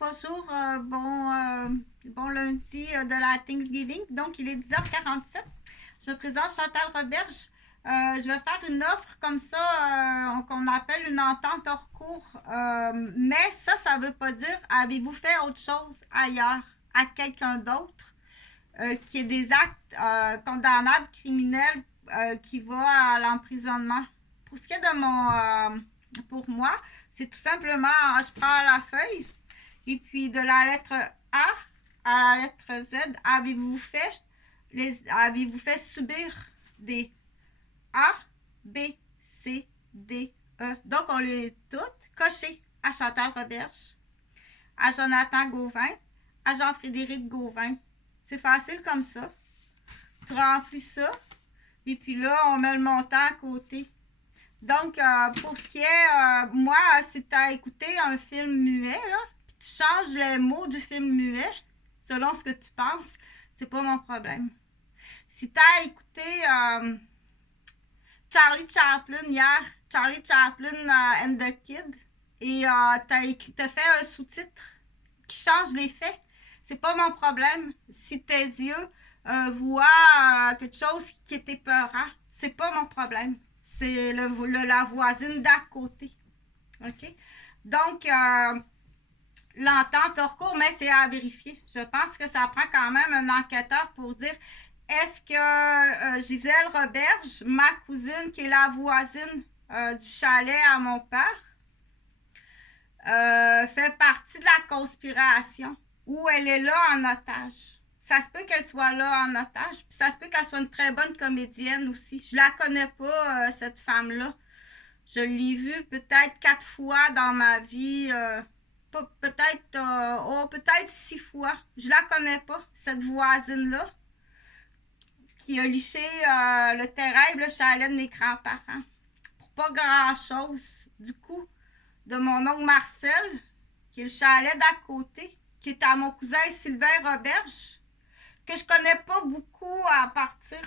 Bonjour, bon lundi de la Thanksgiving. Donc, il est 10h47. Je me présente Chantal Roberge. Je vais faire une offre comme ça qu'on appelle une entente hors cours. Mais ça veut pas dire avez-vous fait autre chose ailleurs à quelqu'un d'autre qui est des actes condamnables criminels qui va à l'emprisonnement. Pour ce qui est de pour moi, c'est tout simplement, je prends la feuille, et puis de la lettre A à la lettre Z, avez-vous fait subir des A, B, C, D, E. Donc on les toutes cochées à Chantal Roberge, à Jonathan Gauvin, à Jean-Frédéric Gauvin. C'est facile comme ça. Tu remplis ça, et puis là, on met le montant à côté. Donc, pour ce qui est, moi, si tu as écouté un film muet, là, puis tu changes les mots du film muet, selon ce que tu penses, c'est pas mon problème. Si tu as écouté Charlie Chaplin hier, Charlie Chaplin and the Kid, et tu as fait un sous-titre qui change les faits, c'est pas mon problème. Si tes yeux voient quelque chose qui est épeurant, c'est pas mon problème. C'est la voisine d'à côté. OK? Donc, l'entente hors cours, mais c'est à vérifier. Je pense que ça prend quand même un enquêteur pour dire est-ce que Gisèle Roberge, ma cousine, qui est la voisine du chalet à mon père, fait partie de la conspiration ou elle est là en otage. Ça se peut qu'elle soit là en otage, puis ça se peut qu'elle soit une très bonne comédienne aussi. Je la connais pas, cette femme-là. Je l'ai vue peut-être 4 fois dans ma vie, peut-être 6 fois. Je la connais pas, cette voisine-là, qui a liché le terrain et le chalet de mes grands-parents. Pour pas grand-chose. Du coup, de mon oncle Marcel, qui est le chalet d'à côté, qui est à mon cousin Sylvain Roberge, que je connais pas beaucoup à partir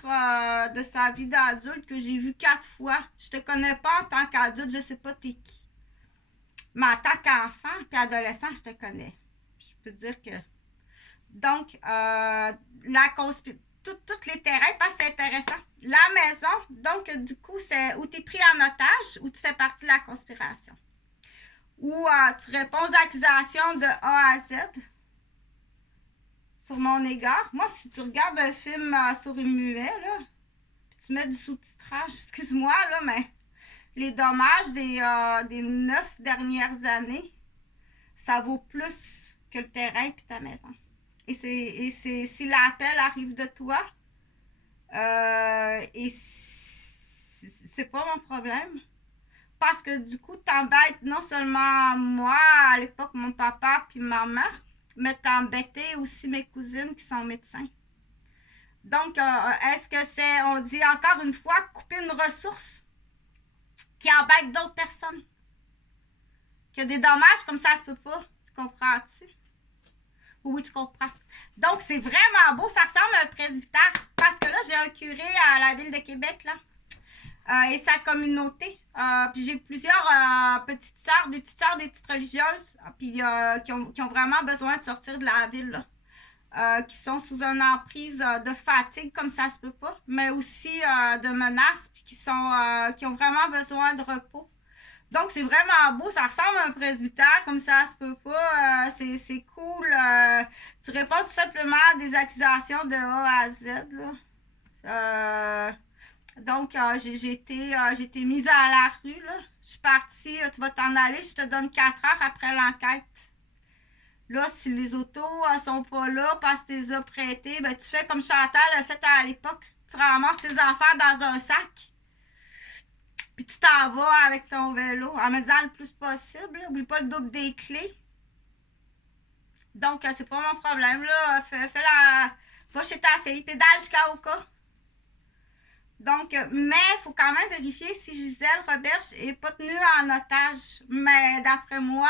de sa vie d'adulte, que j'ai vu 4 fois. Je te connais pas en tant qu'adulte, je sais pas t'es qui. Mais en tant qu'enfant et adolescent, je te connais. Je peux te dire que... Donc, toutes les terrains, parce que c'est intéressant. La maison, donc, du coup, c'est où tu es pris en otage, ou tu fais partie de la conspiration. Ou tu réponds aux accusations de A à Z sur mon égard. Moi, si tu regardes un film sur une muet, là, puis tu mets du sous-titrage, excuse-moi, là, mais les dommages des 9 dernières années, ça vaut plus que le terrain puis ta maison. Si l'appel arrive de toi, et c'est pas mon problème. Parce que du coup, t'embêtes non seulement moi, à l'époque, mon papa puis ma mère, mais t'embêtais aussi mes cousines qui sont médecins. Donc, est-ce que c'est, on dit encore une fois, couper une ressource qui embête d'autres personnes? Qu'il y a des dommages comme ça se peut pas. Tu comprends-tu? Oui, tu comprends. Donc, c'est vraiment beau. Ça ressemble à un presbytère. Parce que là, j'ai un curé à la ville de Québec, là. Et sa communauté. Puis j'ai plusieurs petites sœurs, des petites religieuses, puis qui ont vraiment besoin de sortir de la ville, là. Qui sont sous une emprise de fatigue comme ça se peut pas, mais aussi de menaces, puis qui ont vraiment besoin de repos. Donc c'est vraiment beau, ça ressemble à un presbytère comme ça se peut pas, c'est cool. Tu réponds tout simplement à des accusations de A à Z, là. Donc, j'ai été mise à la rue, là. Je suis partie, tu vas t'en aller, je te donne 4 heures après l'enquête. Là, si les autos sont pas là parce que tu les as prêtées, ben tu fais comme Chantal a fait à l'époque. Tu ramasses tes affaires dans un sac, puis tu t'en vas avec ton vélo en me disant le plus possible. Oublie pas le double des clés. Donc, c'est pas mon problème, là. Va chez ta fille, pédale jusqu'à Oka. Donc, mais il faut quand même vérifier si Gisèle Roberge n'est pas tenue en otage. Mais d'après moi,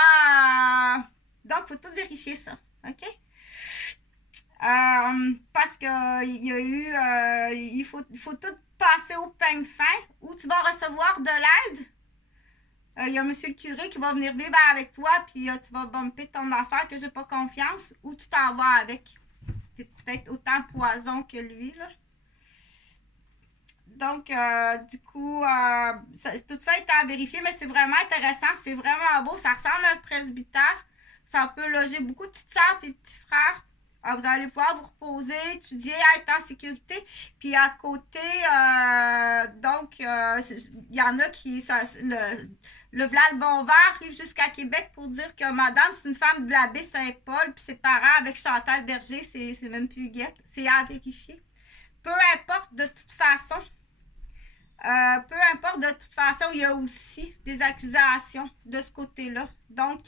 donc il faut tout vérifier ça, OK? Parce que il y a eu, il faut tout passer au peigne fin où tu vas recevoir de l'aide il y a monsieur le curé qui va venir vivre avec toi, puis tu vas bumper ton affaire que j'ai pas confiance, ou tu t'en vas avec. C'est peut-être autant poison que lui, là. Donc, du coup, tout ça est à vérifier, mais c'est vraiment intéressant, c'est vraiment beau. Ça ressemble à un presbytère. Ça peut loger beaucoup de petites sœurs et de petits frères. Vous allez pouvoir vous reposer, étudier, être en sécurité. Puis à côté, il y en a qui... le Vlad Bonvert arrive jusqu'à Québec pour dire que madame, c'est une femme de l'abbé Saint-Paul, puis ses parents avec Chantal Berger, c'est même plus guette. C'est à vérifier. Peu importe, de toute façon, il y a aussi des accusations de ce côté-là. Donc,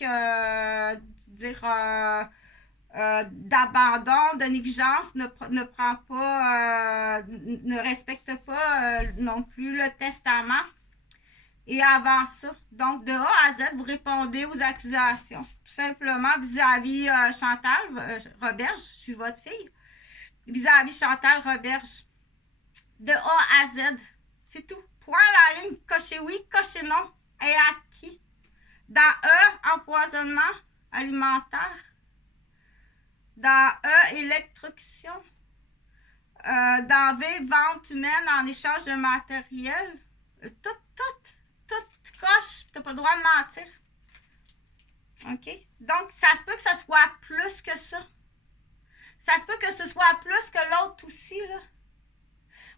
d'abandon, de négligence, ne prend pas, ne respecte pas non plus le testament. Et avant ça, donc de A à Z, vous répondez aux accusations. Tout simplement vis-à-vis Chantal Roberge, je suis votre fille, vis-à-vis Chantal Roberge. De A à Z. C'est tout. Point la ligne, cochez oui, cochez non. Et à qui? Dans E, empoisonnement alimentaire. Dans E, électrocution. Dans V, vente humaine en échange de matériel. Tout coche. T'as pas le droit de mentir. OK? Donc, ça se peut que ce soit plus que ça. Ça se peut que ce soit plus que l'autre aussi, là.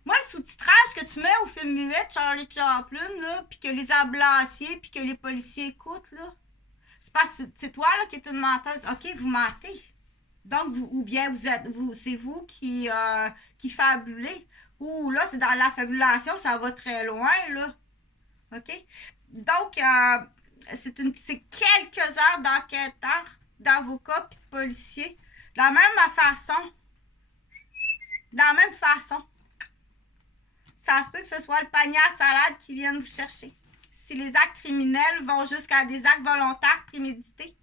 Moi, le sous-titrage que tu mets au film muet de Charlie Chaplin, là, puis que les ambulanciers, puis que les policiers écoutent, là, c'est pas c'est toi, là, qui es une menteuse. OK, vous mentez. Donc, ou bien c'est vous qui fabulez. Ou là, c'est dans la fabulation, ça va très loin, là. OK? Donc, c'est quelques heures d'enquêteurs, d'avocats puis de policiers. De la même façon. Ça se peut que ce soit le panier à salade qui vienne vous chercher. Si les actes criminels vont jusqu'à des actes volontaires prémédités,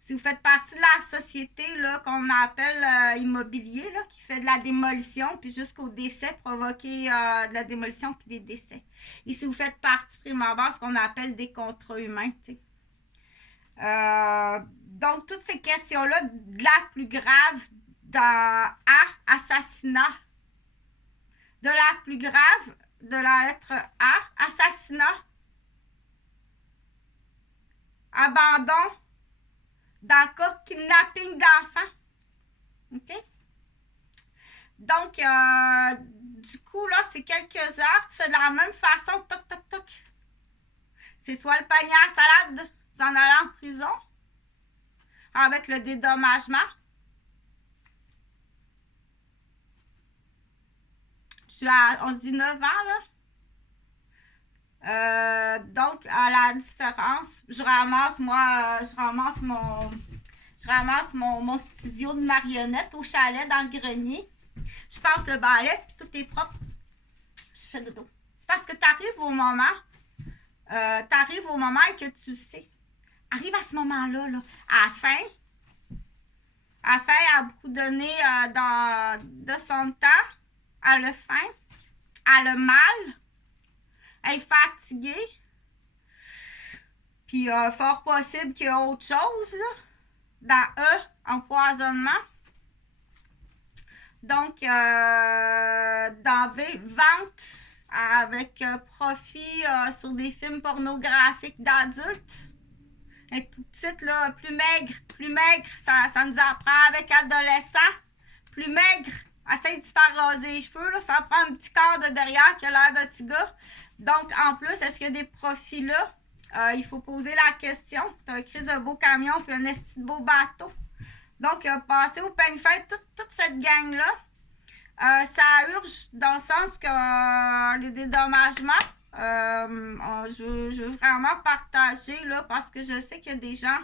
si vous faites partie de la société là, qu'on appelle immobilier, là, qui fait de la démolition, puis jusqu'au décès, provoquer de la démolition puis des décès. Et si vous faites partie prime abord, ce qu'on appelle des contrats humains, tu sais. Donc, toutes ces questions-là, de la plus grave, dans A, assassinat. De la plus grave, de la lettre A, assassinat. Abandon. Dans le cas kidnapping d'enfants. OK? Donc, du coup, là, c'est quelques heures. Tu fais de la même façon, toc, toc, toc. C'est soit le panier à salade, vous en allez en prison, avec le dédommagement. Je suis à, on dit 9 ans, là. Donc, à la différence, je ramasse mon studio de marionnette au chalet dans le grenier. Je passe le balai, puis tout est propre. Je fais dodo. C'est parce que tu arrives au moment et que tu sais. Arrive à ce moment-là, là, à la fin, elle a beaucoup donné de son temps. Elle a faim. Elle a mal. Elle est fatiguée. Puis, fort possible qu'il y ait autre chose, là. Dans E, empoisonnement. Donc, dans V, vente avec profit sur des films pornographiques d'adultes. Elle est toute petite, là, plus maigre, ça nous apprend avec adolescent. Plus maigre, essaye de se faire raser les cheveux, là, ça prend un petit corps de derrière qui a l'air d'un petit gars. Donc, en plus, est-ce qu'il y a des profits là? Il faut poser la question. Tu as un crise de beau camion puis un esti de beau bateau. Donc, passer au peigne fin, toute cette gang-là, ça urge dans le sens que les dédommagements, je veux vraiment partager là, parce que je sais qu'il y a des gens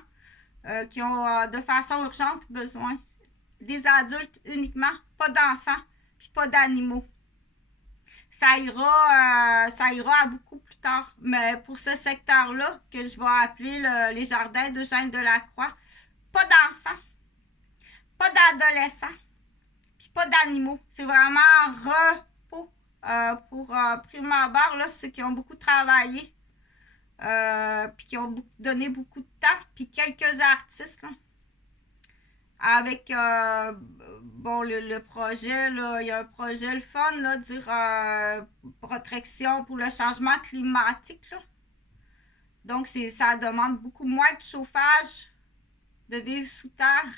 qui ont de façon urgente besoin des adultes uniquement, pas d'enfants, puis pas d'animaux. Ça ira à beaucoup plus tard. Mais pour ce secteur-là, que je vais appeler les jardins d'Eugène Delacroix, pas d'enfants, pas d'adolescents, puis pas d'animaux. C'est vraiment un repos pour prime abord, là, ceux qui ont beaucoup travaillé puis qui ont donné beaucoup de temps, puis quelques artistes, là. Avec bon le projet, là, il y a un projet le fun, là, dire protection pour le changement climatique, là. Donc ça demande beaucoup moins de chauffage, de vivre sous terre,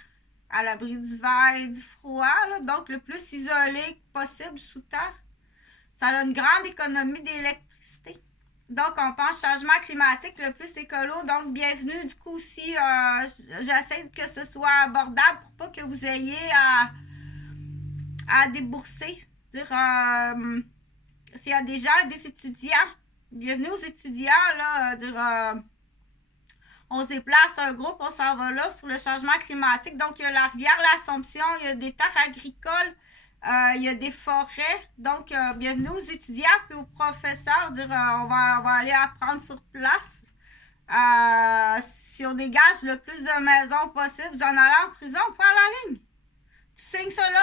à l'abri du vent et du froid, là. Donc le plus isolé possible sous terre. Ça a une grande économie d'électricité. Donc, on pense changement climatique le plus écolo. Donc, bienvenue. Du coup, aussi, j'essaie que ce soit abordable pour pas que vous ayez à débourser. Dire, s'il y a des gens, des étudiants, bienvenue aux étudiants, là, dire, on se déplace un groupe, on s'en va là sur le changement climatique. Donc, il y a la rivière l'Assomption, il y a des terres agricoles, il y a des forêts. Donc, bienvenue aux étudiants et aux professeurs. Dire, on va aller apprendre sur place. Si on dégage le plus de maisons possible, vous en allez en prison, point à la ligne. Tu signes ça là,